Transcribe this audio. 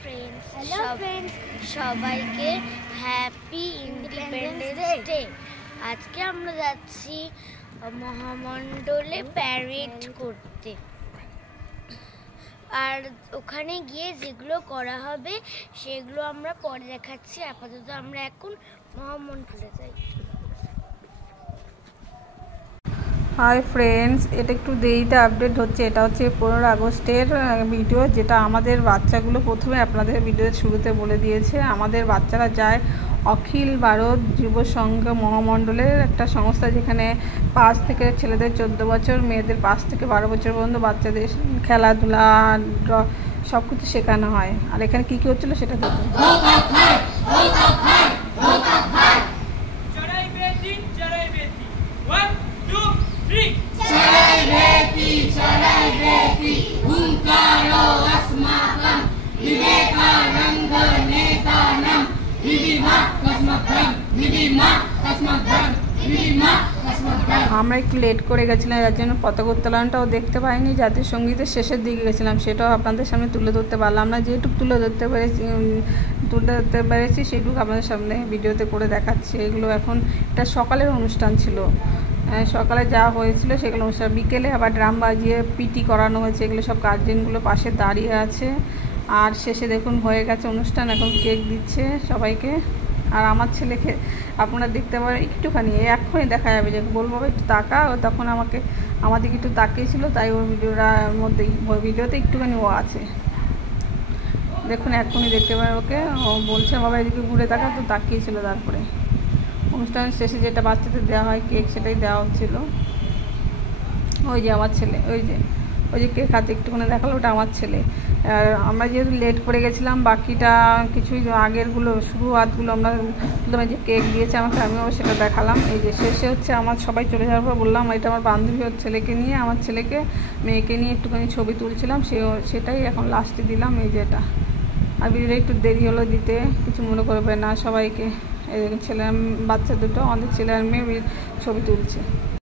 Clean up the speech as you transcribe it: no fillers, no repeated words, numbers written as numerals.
Friends, সবাইকে happy independence day. আজকে আমরা যাচ্ছি মহামণ্ডলে প্যারেড করতে, আর ওখানে গিয়ে যেগুলো করা হবে সেগুলো আমরা পরে দেখাচ্ছি। আপাতত আমরা এখন মহামণ্ডলে যাই। হাই ফ্রেন্ডস, এটা একটু দেরিতে আপডেট হচ্ছে। এটা হচ্ছে 15 আগস্টের ভিডিও, যেটা আমাদের বাচ্চাগুলো প্রথমে আপনাদের ভিডিওর শুরুতে বলে দিয়েছে। আমাদের বাচ্চারা যায় অখিল ভারত যুব সংঘ মহামণ্ডলের একটা সংস্থা, যেখানে 5 থেকে ছেলেদের 14 বছর, মেয়েদের 5 থেকে 12 বছর পর্যন্ত বাচ্চাদের খেলাধুলা সব কিছু শেখানো হয়। আর এখানে কী কী হচ্ছিলো সেটা দেখুন। আমরা একটু লেট করে গেছিলাম, যার জন্য পতাকা উত্তোলনটাও দেখতে পাইনি। জাতীয় সঙ্গীতের শেষের দিকে গেছিলাম, সেটাও আপনাদের সামনে তুলে ধরতে পারলাম না। যেটুকু তুলে ধরতে পেরেছি সেটুকু আপনাদের সামনে ভিডিওতে করে দেখাচ্ছি। এগুলো এখন এটা সকালের অনুষ্ঠান ছিল, সকালে যা হয়েছিল সেগুলো অনুষ্ঠান। বিকেলে আবার ড্রাম বাজিয়ে পিটি করানো হয়েছে। এগুলো সব গার্জেনগুলো পাশে দাঁড়িয়ে আছে। আর শেষে দেখুন হয়ে গেছে অনুষ্ঠান, এখন কেক দিচ্ছে সবাইকে। আর আমার ছেলেকে আপনারা দেখতে পারেন একটুখানি, এক্ষুনি দেখা যাবে যে বলবো একটু তাকা, ও তখন আমার দিকে একটু তাকিয়েছিল, তাই ওর ভিডিওতে একটুখানি ও আছে। দেখুন এক্ষুনি দেখতে পারেন ওকে, ও বলছে বাবা এদিকে ঘুরে তাকা, তো তাকিয়েছিল। তারপরে অনুষ্ঠানের শেষে যেটা বাচ্চাদের দেওয়া হয় কেক, সেটাই দেওয়া হচ্ছিলো। ওই যে আমার ছেলে, ওই যে কেক হাতে একটুখানি দেখালো, ওটা আমার ছেলে। আর আমরা যেহেতু লেট করে গেছিলাম, বাকিটা কিছু আগেরগুলো শুরুয়াতগুলো আমরা যে কেক দিয়েছে আমাকে, আমিও সেটা দেখালাম। এই যে শেষে হচ্ছে আমার সবাই চলে যাওয়ার পর বললাম এটা আমার বান্ধবী, ওর ছেলেকে নিয়ে, আমার ছেলেকে মেয়েকে নিয়ে একটুখানি ছবি তুলছিলাম, সেটাই এখন লাস্টে দিলাম। এই যে এটা। আর ভিডিওটা একটু দেরি হলো দিতে, কিছু মনে করবে না সবাইকে। এই দেখুন বাচ্চা দুটো, আমাদের ছেলে আর মেয়ে ছবি তুলছে।